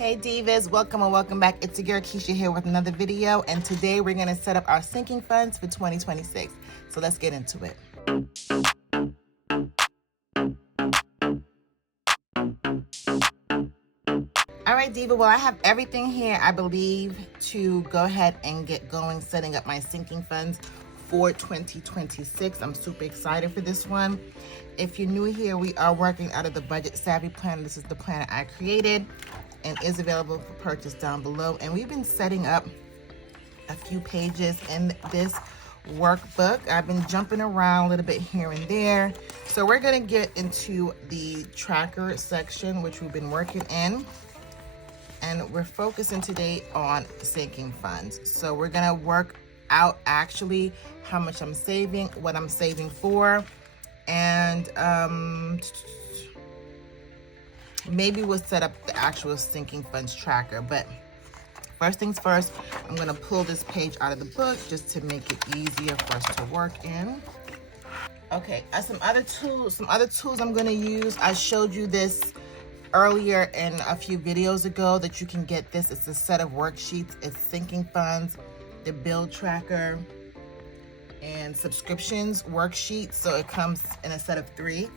Hey Divas, welcome and welcome back. It's your girl Keisha here with another video, and today we're going to set up our sinking funds for 2026. So let's get into it. All right, Diva, well, I have everything here, I believe, to go ahead and get going setting up my sinking funds for 2026. I'm super excited for this one. If you're new here, we are working out of the Budget Savvy Planner. This is the planner I created and is available for purchase down below. And we've been setting up a few pages in this workbook. I've been jumping around a little bit here and there. So we're gonna get into the tracker section, which we've been working in. And we're focusing today on sinking funds. So we're gonna work out actually how much I'm saving, what I'm saving for, and maybe we'll set up the actual sinking funds tracker. But first things first, I'm gonna pull this page out of the book just to make it easier for us to work in. Okay, some other tools I'm gonna use. I showed you this earlier in a few videos ago that you can get this. It's a set of worksheets. It's sinking funds, the bill tracker, and subscriptions worksheets. So it comes in a set of 3.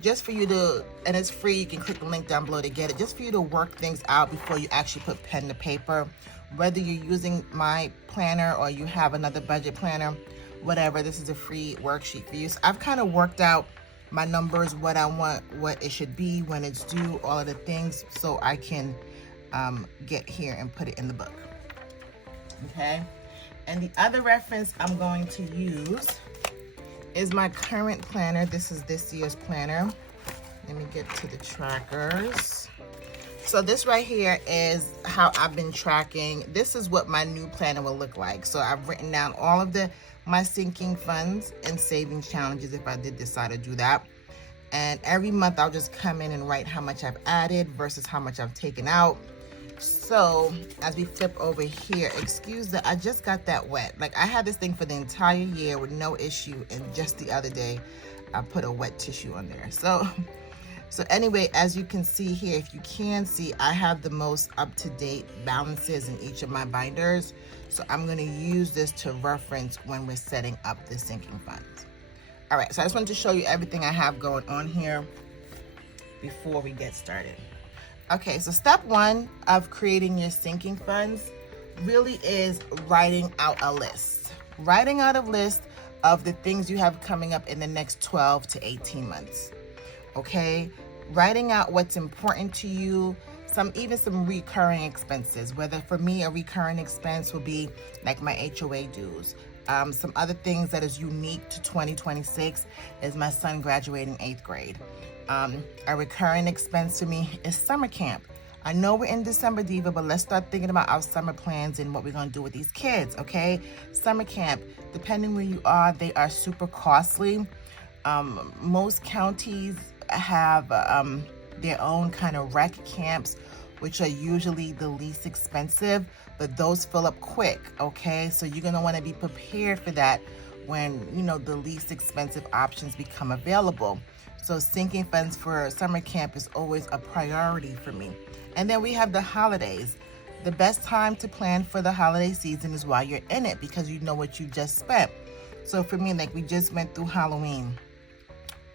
Just for you to, and it's free, you can click the link down below to get it, just for you to work things out before you actually put pen to paper. Whether you're using my planner or you have another budget planner, whatever, this is a free worksheet for you. So I've kind of worked out my numbers, what I want, what it should be, when it's due, all of the things, so I can get here and put it in the book. Okay, and the other reference I'm going to use is my current planner. This is this year's planner. Let me get to the trackers. So this right here is how I've been tracking. This is what my new planner will look like. So I've written down all of my sinking funds and savings challenges if I did decide to do that. And every month I'll just come in and write how much I've added versus how much I've taken out. So as we flip over here, excuse that I just got that wet. Like, I had this thing for the entire year with no issue, and just the other day I put a wet tissue on there. So anyway, as you can see here, if you can see, I have the most up-to-date balances in each of my binders. So I'm gonna use this to reference when we're setting up the sinking funds. All right, so I just wanted to show you everything I have going on here before we get started. Okay, so step 1 of creating your sinking funds really is writing out a list. Writing out a list of the things you have coming up in the next 12 to 18 months. Okay, writing out what's important to you, even some recurring expenses. Whether for me, a recurring expense will be like my HOA dues. Some other things that is unique to 2026 is my son graduating 8th grade. A recurring expense to me is summer camp. I know we're in December, Diva, but let's start thinking about our summer plans and what we're gonna do with these kids, okay? Summer camp, depending where you are, they are super costly. Most counties have their own kind of rec camps, which are usually the least expensive, but those fill up quick, okay? So you're gonna wanna be prepared for that when, you know, the least expensive options become available. So sinking funds for summer camp is always a priority for me. And then we have the holidays. The best time to plan for the holiday season is while you're in it, because you know what you just spent. So for me, like, we just went through Halloween.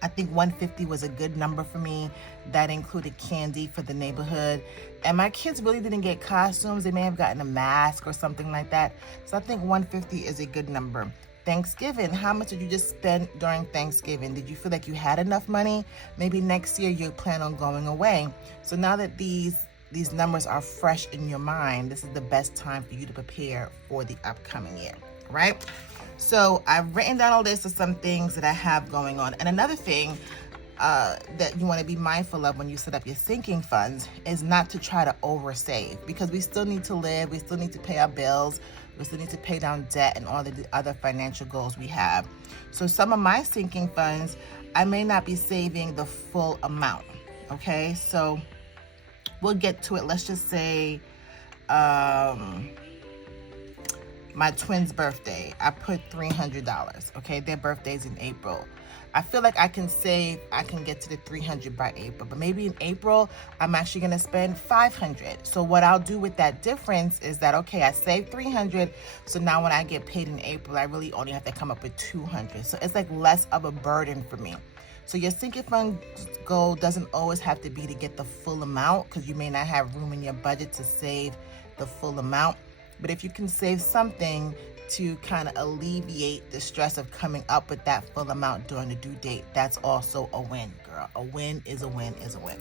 I think $150 was a good number for me. That included candy for the neighborhood. And my kids really didn't get costumes. They may have gotten a mask or something like that. So I think $150 is a good number. Thanksgiving, how much did you just spend during Thanksgiving? Did you feel like you had enough money? Maybe next year you plan on going away. So now that these numbers are fresh in your mind, this is the best time for you to prepare for the upcoming year, right? So I've written down a list of some things that I have going on. And another thing that you want to be mindful of when you set up your sinking funds is not to try to oversave, because we still need to live, we still need to pay our bills, we still need to pay down debt and all of the other financial goals we have. So some of my sinking funds, I may not be saving the full amount, okay? So we'll get to it. Let's just say my twins' birthday, I put $300, okay? Their birthday's in April. I feel like I can get to the 300 by April, but maybe in April, I'm actually gonna spend 500. So what I'll do with that difference is that, okay, I saved 300, so now when I get paid in April, I really only have to come up with 200. So it's like less of a burden for me. So your sinking fund goal doesn't always have to be to get the full amount, because you may not have room in your budget to save the full amount. But if you can save something to kind of alleviate the stress of coming up with that full amount during the due date, that's also a win, girl. A win is a win is a win.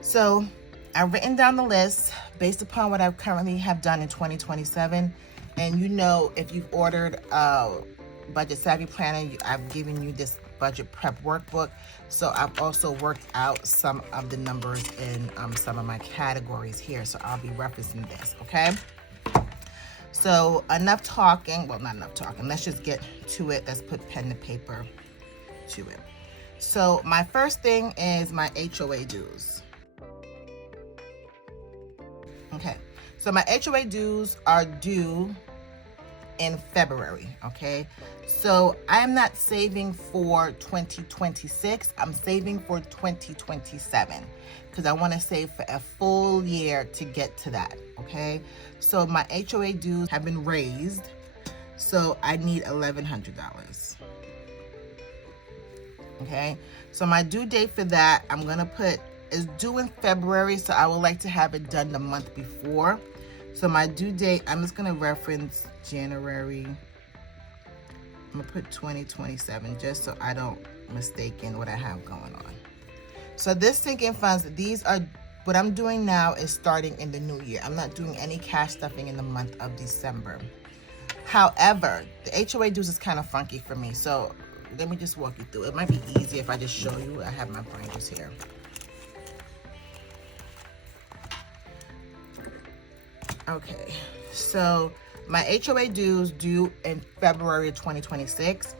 So I've written down the list based upon what I currently have done in 2027. And you know, if you've ordered a Budget Savvy Planner, I've given you this budget prep workbook. So I've also worked out some of the numbers in some of my categories here. So I'll be referencing this, okay? So enough talking, well, not enough talking. Let's just get to it. Let's put pen to paper to it. So my first thing is my HOA dues. Okay, so my HOA dues are due in February, okay? So I am not saving for 2026, I'm saving for 2027, because I want to save for a full year to get to that, okay? So my HOA dues have been raised, so I need $1,100, okay? So my due date for that, I'm gonna put, is due in February, so I would like to have it done the month before. So my due date, I'm just gonna reference January. I'm gonna put 2027 just so I don't mistake in what I have going on. So this sinking funds, these are, what I'm doing now is starting in the new year. I'm not doing any cash stuffing in the month of December. However, the HOA dues is kind of funky for me. So let me just walk you through. It might be easier if I just show you. I have my binders here. Okay, so my HOA dues due in February 2026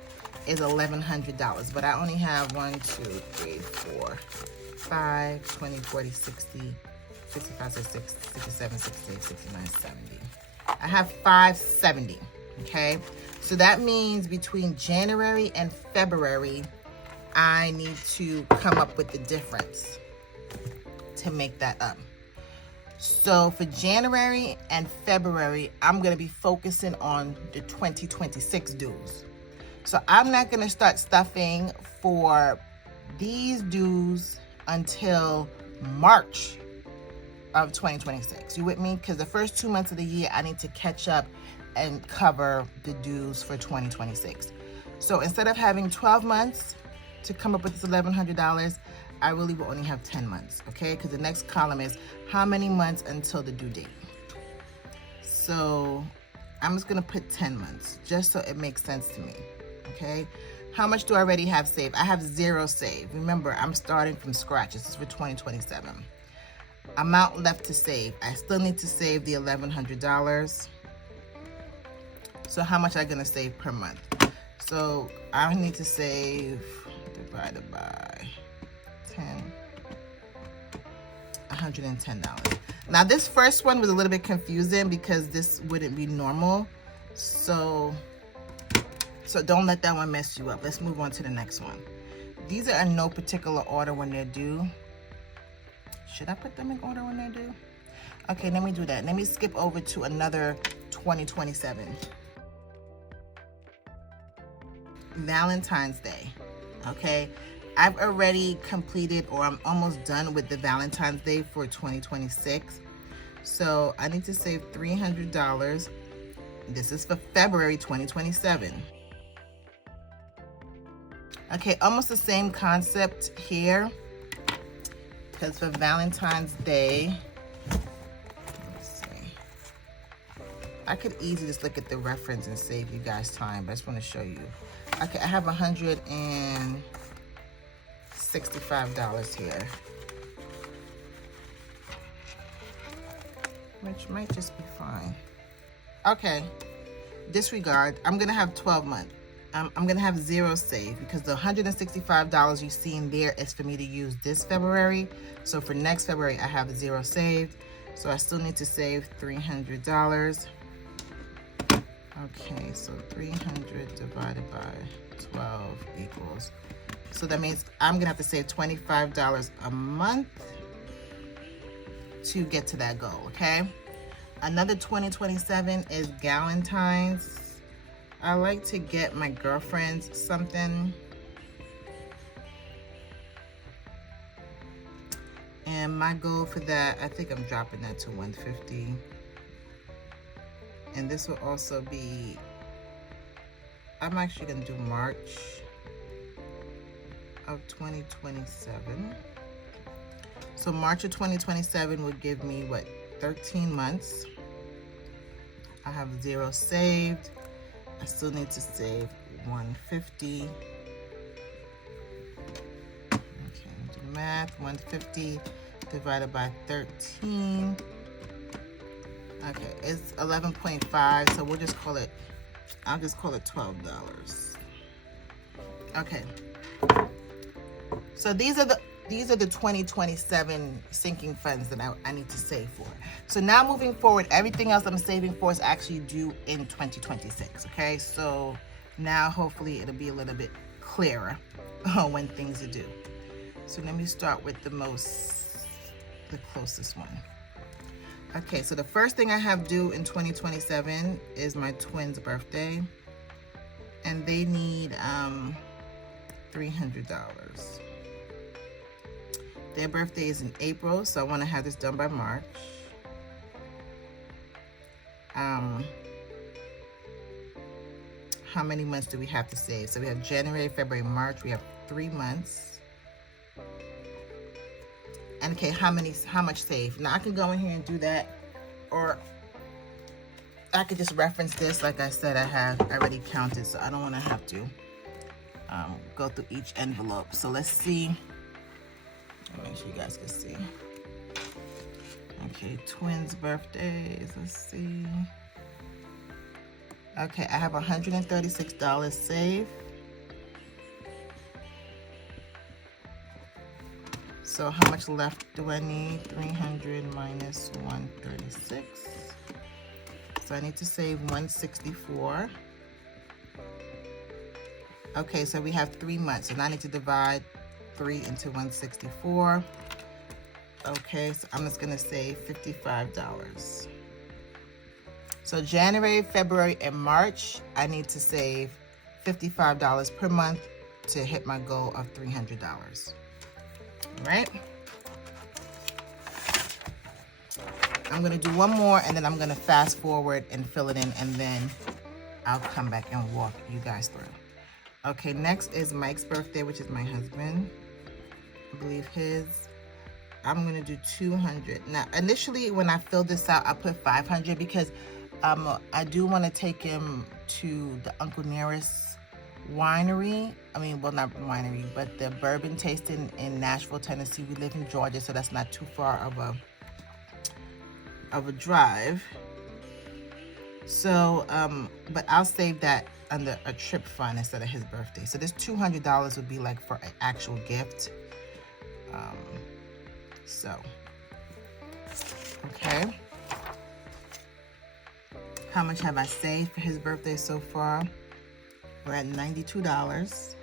is $1,100, but I only have 1, 2, 3, 4, 5, 20, 40, 60, 65, 66, 67, 68, 69, 70. I have 570, okay? So that means between January and February, I need to come up with the difference to make that up. So for January and February, I'm going to be focusing on the 2026 dues. So I'm not going to start stuffing for these dues until March of 2026. You with me? Because the first 2 months of the year, I need to catch up and cover the dues for 2026. So instead of having 12 months to come up with this $1,100, I really will only have 10 months, okay? Because the next column is how many months until the due date. So I'm just gonna put 10 months, just so it makes sense to me, okay? How much do I already have saved? I have 0 saved. Remember, I'm starting from scratch. This is for 2027. Amount left to save. I still need to save the $1,100. So how much am I gonna save per month? So I need to save, divided by 10, $110. Now this first one was a little bit confusing because this wouldn't be normal. So don't let that one mess you up. Let's move on to the next one. These are in no particular order when they're due. Should I put them in order when they're due? Okay, let me do that. Let me skip over to another 2027. Valentine's Day, okay? I've already completed, or I'm almost done with the Valentine's Day for 2026. So I need to save $300. This is for February 2027. Okay, almost the same concept here. Because for Valentine's Day, let's see. I could easily just look at the reference and save you guys time, but I just want to show you. Okay, I have $165 here, which might just be fine. Okay, disregard. I'm gonna have 12 months. I'm gonna have 0 saved because the $165 you see in there is for me to use this February. So for next February, I have 0 saved. So I still need to save $300. Okay, so 300 divided by 12 equals. So that means I'm gonna have to save $25 a month to get to that goal, okay? Another 2027 is Galentine's. I like to get my girlfriends something. And my goal for that, I think I'm dropping that to 150. And this will also be, I'm actually gonna do March of 2027. So March of 2027 would give me what, 13 months. I have 0 saved. I still need to save 150. Okay, do the math. 150 divided by 13. Okay, it's 11.5, so we'll just call it, I'll just call it $12. Okay. So these are the 2027 sinking funds that I need to save for. So now moving forward, everything else I'm saving for is actually due in 2026, okay? So now hopefully it'll be a little bit clearer on when things are due. So let me start with the closest one. Okay, so the first thing I have due in 2027 is my twins' birthday. And they need $300. Their birthday is in April, so I want to have this done by March. How many months do we have to save? So we have January, February, March. We have 3 months. And okay, how much saved? Now I can go in here and do that, or I could just reference this. Like I said, I have already counted, so I don't want to have to go through each envelope. So let's see. Make sure you guys can see. Okay, twins' birthdays. Let's see. Okay, I have $136 saved. So how much left do I need? 300 minus 136. So I need to save 164. Okay, so we have 3 months, and I need to divide 3 into 164. Okay, so I'm just gonna save $55. So January, February, and March, I need to save $55 per month to hit my goal of $300. All right? I'm gonna do one more, and then I'm gonna fast forward and fill it in, and then I'll come back and walk you guys through. Okay, next is Mike's birthday, which is my husband. I believe his. I'm gonna do 200. Now, initially when I filled this out, I put 500 because I do want to take him to the Uncle Nearest winery. I mean, well, not winery, but the bourbon tasting in Nashville, Tennessee. We live in Georgia, so that's not too far of a drive. So, but I'll save that under a trip fund instead of his birthday. So this $200 would be like for an actual gift. Okay. How much have I saved for his birthday so far? We're at $92.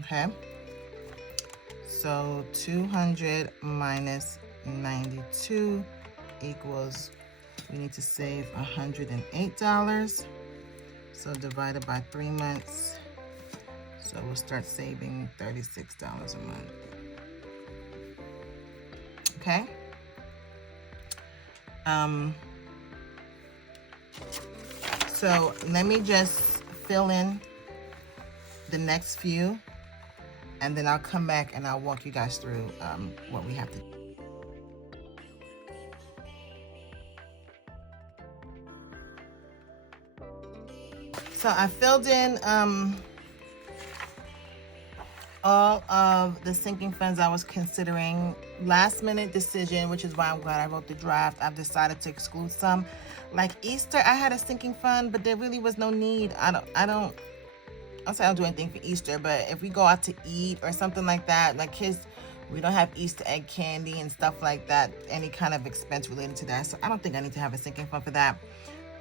Okay. So 200 minus 92 equals, we need to save $108. So divided by 3 months. So we'll start saving $36 a month. Okay. So let me just fill in the next few, and then I'll come back and I'll walk you guys through what we have to do. So I filled in all of the sinking funds I was considering. Last minute decision, which is why I'm glad I wrote the draft. I've decided to exclude some. Like Easter, I had a sinking fund, but there really was no need. I'll say I don't do anything for Easter, but if we go out to eat or something like that, like kids, we don't have Easter egg candy and stuff like that, any kind of expense related to that. So I don't think I need to have a sinking fund for that.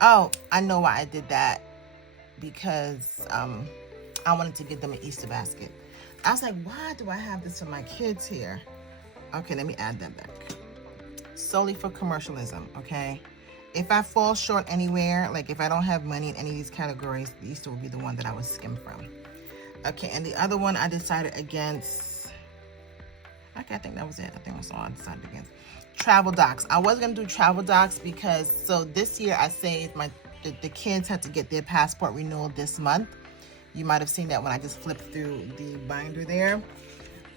Oh, I know why I did that. Because I wanted to get them an Easter basket. I was like, why do I have this for my kids here? Okay, let me add that back. Solely for commercialism, okay? If I fall short anywhere, like if I don't have money in any of these categories, the Easter will be the one that I would skim from. Okay, and the other one I decided against. Okay, I think that was it. I think that's all I decided against. Travel docs. I was gonna do travel docs because, so this year I saved the kids had to get their passport renewal this month. You might have seen that when I just flipped through the binder there.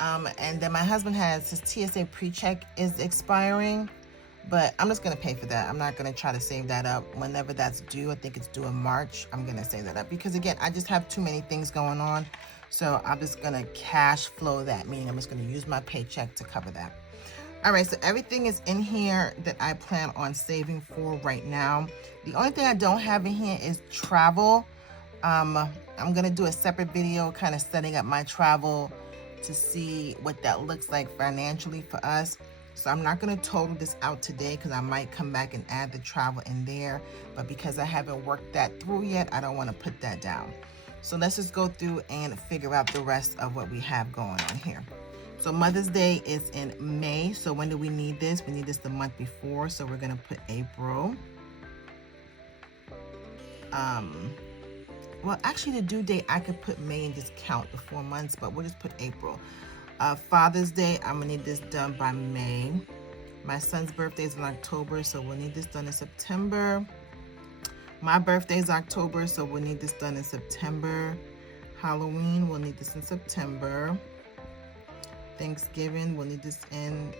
And then my husband has his TSA pre-check is expiring, but I'm just gonna pay for that. I'm not gonna try to save that up whenever that's due. I think it's due in March. I'm gonna save that up because again, I just have too many things going on. So I'm just gonna cash flow that, meaning I'm just gonna use my paycheck to cover that. All right, so everything is in here that I plan on saving for right now. The only thing I don't have in here is travel. I'm gonna do a separate video kind of setting up my travel to see what that looks like financially for us. So I'm not gonna total this out today because I might come back and add the travel in there, but because I haven't worked that through yet, I don't wanna put that down. So let's just go through and figure out the rest of what we have going on here. So Mother's Day is in May. So when do we need this? We need this the month before. So we're gonna put April. Well, actually the due date, I could put May and just count the 4 months, but we'll just put April. Father's Day, I'm gonna need this done by May. My son's birthday is in October, so we'll need this done in September. My birthday is October, so we'll need this done in September. Halloween, we'll need this in September. Thanksgiving, we'll need this in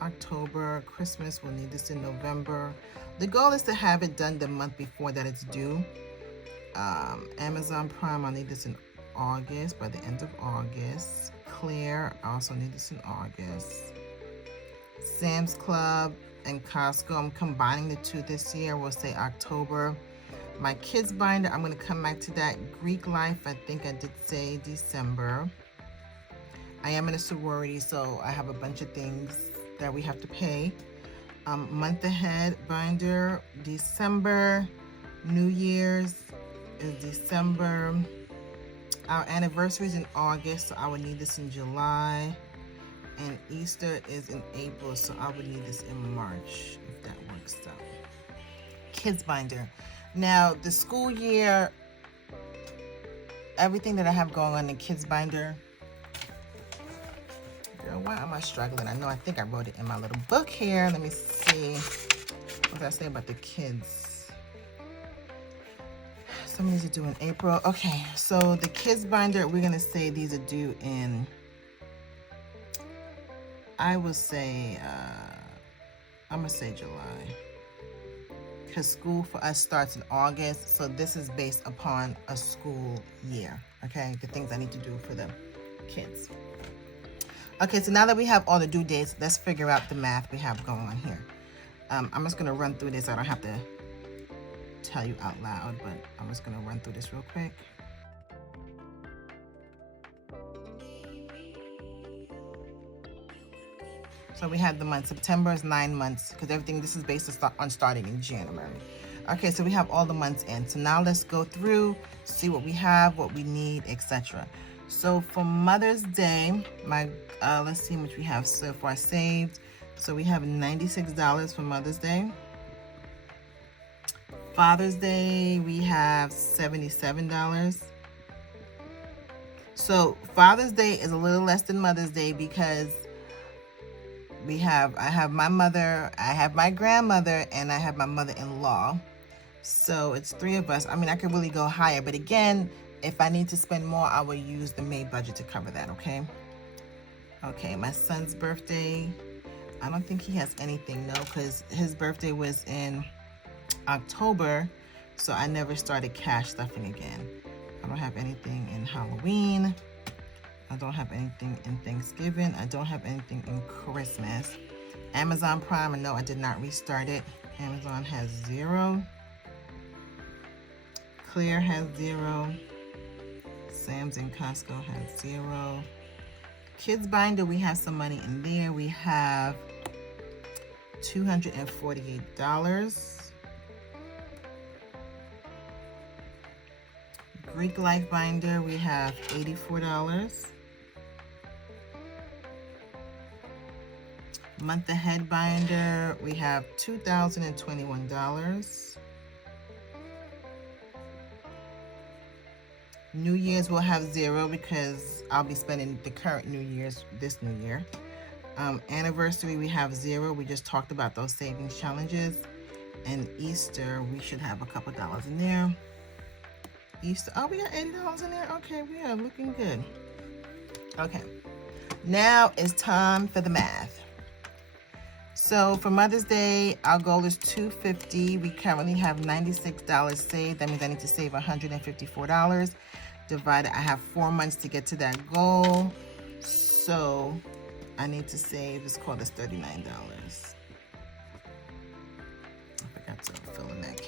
October. Christmas, we'll need this in November. The goal is to have it done the month before that it's due. Amazon Prime, I'll need this in August, by the end of August. Claire, I also need this in August. Sam's Club and Costco, I'm combining the two this year. We'll say October. My kids binder, I'm gonna come back to that. Greek life, I think I did say December. I am in a sorority, so I have a bunch of things that we have to pay. Month ahead binder, December. New Year's is December. Our anniversary is in August, so I would need this in July. And Easter is in April, so I would need this in March, if that works out. Kids binder. Now, the school year, everything that I have going on in the kids binder, girl, why am I struggling? I think I wrote it in my little book here. Let me see. What did I say about the kids? Some of these are due in April. Okay, so the kids binder, we're gonna say these are due in, I will say, I'm gonna say July. Because school for us starts in August, so this is based upon a school year, okay? The things I need to do for the kids. Okay, so now that we have all the due dates, let's figure out the math we have going on here. I'm just gonna run through this. I don't have to tell you out loud, but I'm just gonna run through this real quick. So we have the month. September is 9 months because everything, this is based on starting in January. Okay, so we have all the months in. So now let's go through, see what we have, what we need, etc. So for Mother's Day, let's see how much we have so far saved. So we have $96 for Mother's Day. Father's Day, we have $77. So Father's Day is a little less than Mother's Day because I have my mother, I have my grandmother, and I have my mother-in-law. So it's 3 of us. I mean, I could really go higher, but again, if I need to spend more, I will use the May budget to cover that, okay? Okay, my son's birthday, I don't think he has anything, no, because his birthday was in October, so I never started cash stuffing again. I don't have anything in Halloween. I don't have anything in Thanksgiving. I don't have anything in Christmas. Amazon Prime, no, I did not restart it. Amazon has 0. Claire has 0. Sam's and Costco has 0. Kids binder, we have some money in there. We have $248. Greek Life binder, we have $84. Month Ahead binder, we have $2,021. New Year's will have 0 because I'll be spending the current New Year's this New Year. Anniversary, we have 0. We just talked about those savings challenges. And Easter, we should have a couple dollars in there. Easter, oh, we got $80 in there. Okay, we are looking good. Okay, now it's time for the math. So for Mother's Day, our goal is $250. We currently have $96 saved. That means I need to save $154. Divided, I have 4 months to get to that goal. So I need to save, let's call this $39. I forgot to fill in that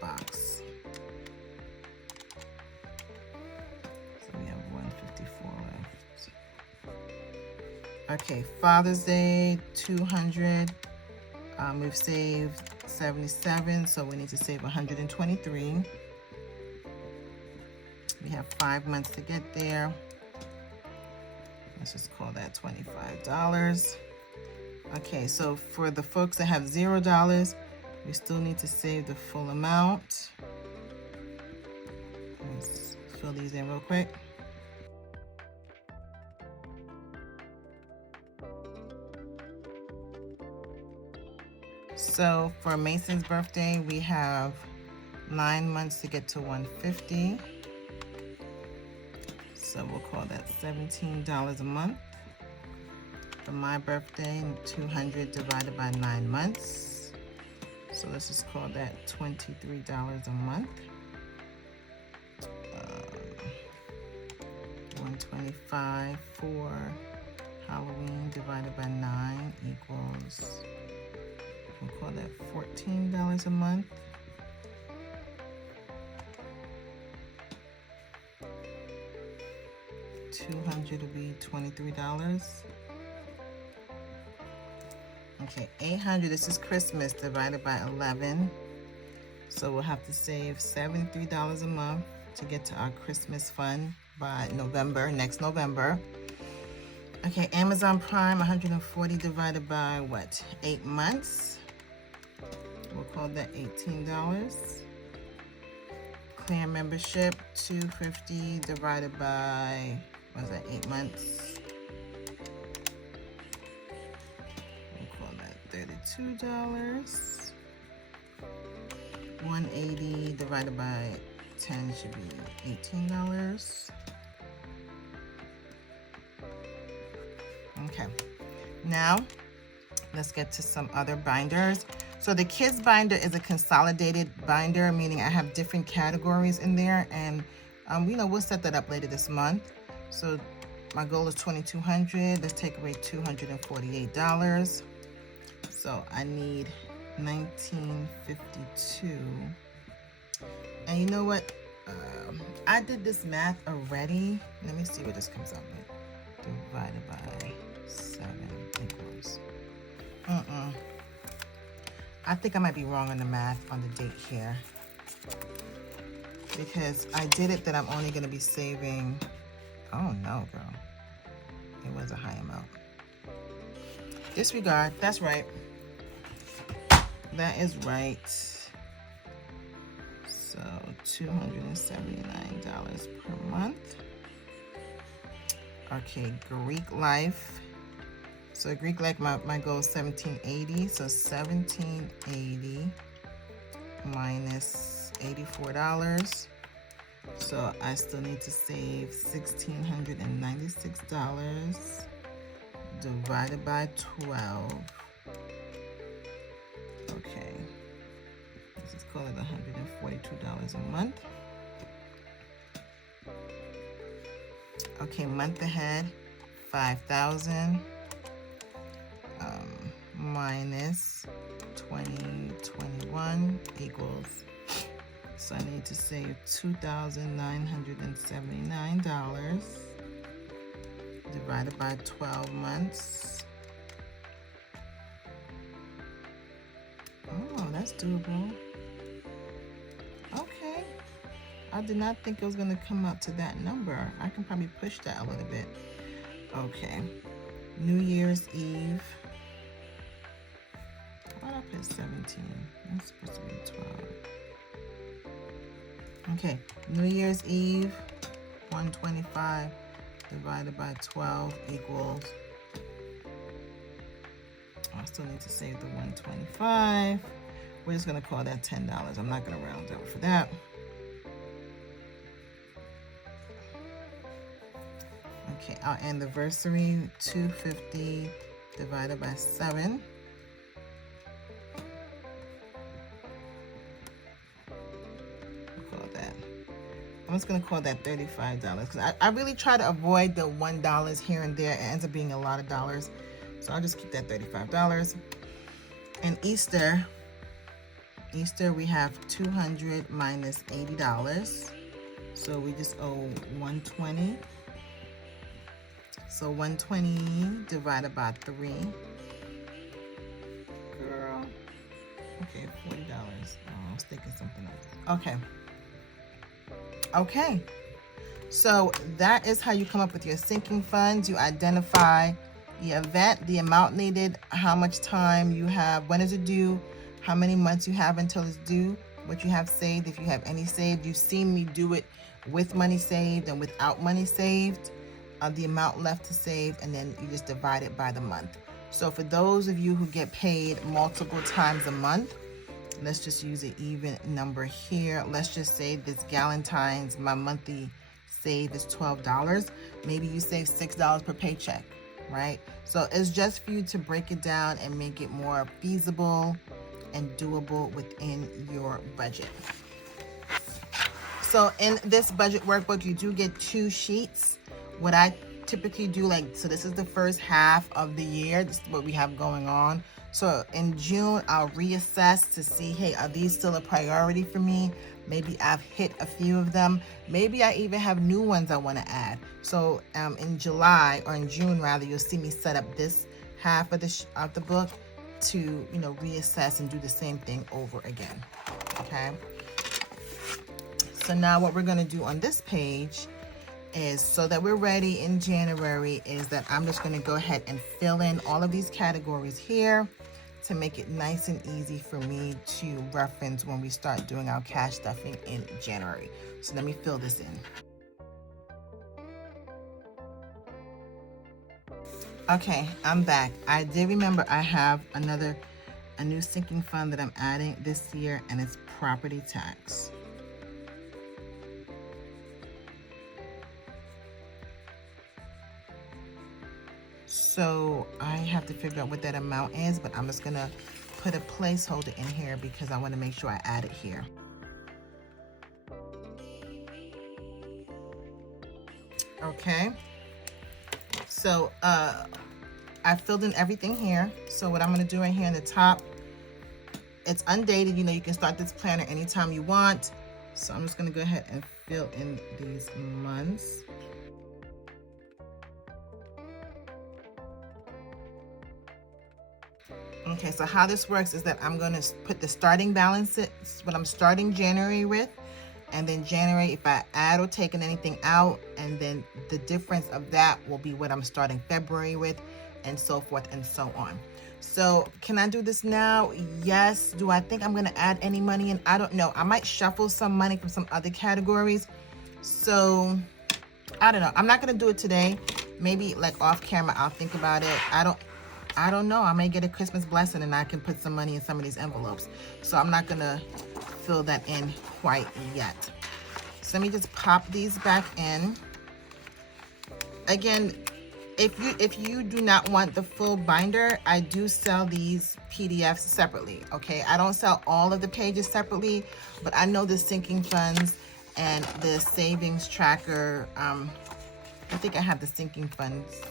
box. So we have 154 left. Okay, Father's Day, 200. We've saved 77, so we need to save 123. We have 5 months to get there. Let's just call that $25. Okay, so for the folks that have $0, we still need to save the full amount. Let's fill these in real quick. So for Mason's birthday, we have 9 months to get to 150. So we'll call that $17 a month. For my birthday, 200 divided by 9 months. So let's just call that $23 a month. 125 for Halloween divided by 9 equals, we'll call that $14 a month. $200 will be $23. Okay, $800, this is Christmas divided by 11. So we'll have to save $73 a month to get to our Christmas fund by November, next November. Okay, Amazon Prime, 140 divided by what? 8 months. We'll call that $18. Clear membership, $250 divided by, what is that, 8 months? We'll call that $32. 180 divided by 10 should be $18. Okay, now let's get to some other binders. So the kids binder is a consolidated binder, meaning I have different categories in there, and we'll set that up later this month. So my goal is $2,200. Let's take away $248. So I need $1,952. And you know what? I did this math already. Let me see what this comes up with. Divided by 7 equals. I think I might be wrong on the math on the date here, because I did it that I'm only going to be saving. Oh no, girl. It was a high amount. Disregard. That's right. That is right. So $279 per month. Okay, Greek Life. So Greek Life, my goal is $1,780. So $1,780 minus $84. So I still need to save $1,696 divided by 12. Okay, let's just call it $142 a month. Okay, month ahead, 5,000 minus 2021 equals, so I need to save $2,979 divided by 12 months. that's doable. Okay. I did not think it was going to come up to that number. I can probably push that a little bit. Okay. New Year's Eve. Why did I put 17? That's supposed to be 12. Okay. New Year's Eve, 125 divided by 12 equals. I still need to save the 125. We're just going to call that $10. I'm not going to round up for that. Okay, our anniversary, 250 divided by 7. Call that. I'm just going to call that $35 because I really try to avoid the $1 here and there. It ends up being a lot of dollars. So I'll just keep that $35. And Easter we have 200 minus $80. So we just owe 120. So 120 divided by 3. Girl. Okay, $40. Oh, I was thinking something else. Okay. Okay. So that is how you come up with your sinking funds. You identify the event, the amount needed, how much time you have, when is it due, how many months you have until it's due, what you have saved, if you have any saved. You've seen me do it with money saved and without money saved. The amount left to save, and then you just divide it by the month. So for those of you who get paid multiple times a month, let's just use an even number here. Let's just say this Galentine's, my monthly save is $12. Maybe you save $6 per paycheck, right? So it's just for you to break it down and make it more feasible and doable within your budget. So in this budget workbook, you do get 2 sheets. What I typically do, so this is the first half of the year. This is what we have going on. So in June, I'll reassess to see, hey, are these still a priority for me? Maybe I've hit a few of them. Maybe I even have new ones I want to add. So in July, or in June rather, you'll see me set up this half of the book to, reassess and do the same thing over again. Okay. So now what we're going to do on this page is, so that we're ready in January, is that I'm just going to go ahead and fill in all of these categories here to make it nice and easy for me to reference when we start doing our cash stuffing in January. So let me fill this in. Okay, I'm back. I did remember I have a new sinking fund that I'm adding this year, and it's property tax. So I have to figure out what that amount is, but I'm just gonna put a placeholder in here because I want to make sure I add it here. Okay. So I filled in everything here. So what I'm gonna do right here in the top, it's undated. You can start this planner anytime you want. So I'm just gonna go ahead and fill in these months. Okay, so how this works is that I'm going to put the starting balance, what I'm starting January with, and then January, if I add or taken anything out, and then the difference of that will be what I'm starting February with, and so forth and so on. So can I do this now? Yes. Do I think I'm going to add any money in? I don't know. I might shuffle some money from some other categories. So I don't know. I'm not going to do it today. Maybe off camera, I'll think about it. I don't know. I may get a Christmas blessing and I can put some money in some of these envelopes. So I'm not gonna fill that in quite yet. So let me just pop these back in. Again, if you do not want the full binder, I do sell these PDFs separately, okay? I don't sell all of the pages separately, but I know the sinking funds and the savings tracker. I think I have the sinking funds.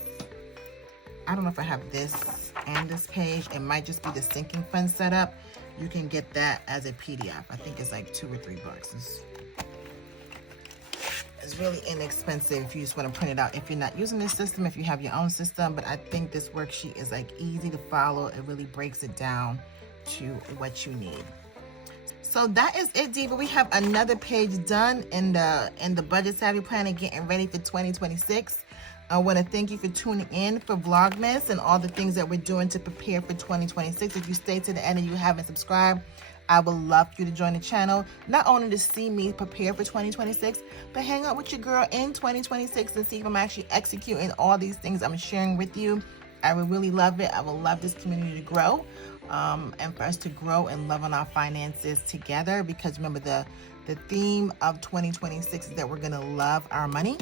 I don't know if I have this and this page. It might just be the sinking fund setup. You can get that as a PDF. I think it's like $2 or $3. It's really inexpensive if you just want to print it out. If you're not using this system, if you have your own system, but I think this worksheet is easy to follow. It really breaks it down to what you need. So that is it, Diva. We have another page done in the Budget Savvy Planner, getting ready for 2026. I want to thank you for tuning in for Vlogmas and all the things that we're doing to prepare for 2026. If you stay to the end and you haven't subscribed, I would love for you to join the channel, not only to see me prepare for 2026, but hang out with your girl in 2026 and see if I'm actually executing all these things I'm sharing with you. I would really love it. I would love this community to grow, and for us to grow and love on our finances together, because remember, the theme of 2026 is that we're going to love our money.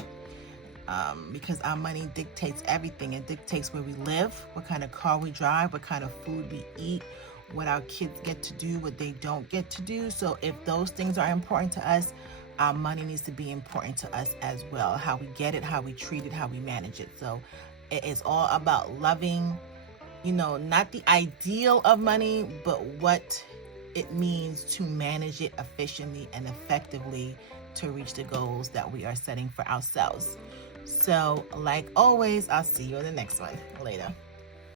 Because our money dictates everything. It dictates where we live, what kind of car we drive, what kind of food we eat, what our kids get to do, what they don't get to do. So if those things are important to us, our money needs to be important to us as well. How we get it, how we treat it, how we manage it. So it is all about loving, not the ideal of money, but what it means to manage it efficiently and effectively to reach the goals that we are setting for ourselves. So, like always, I'll see you in the next one. Later.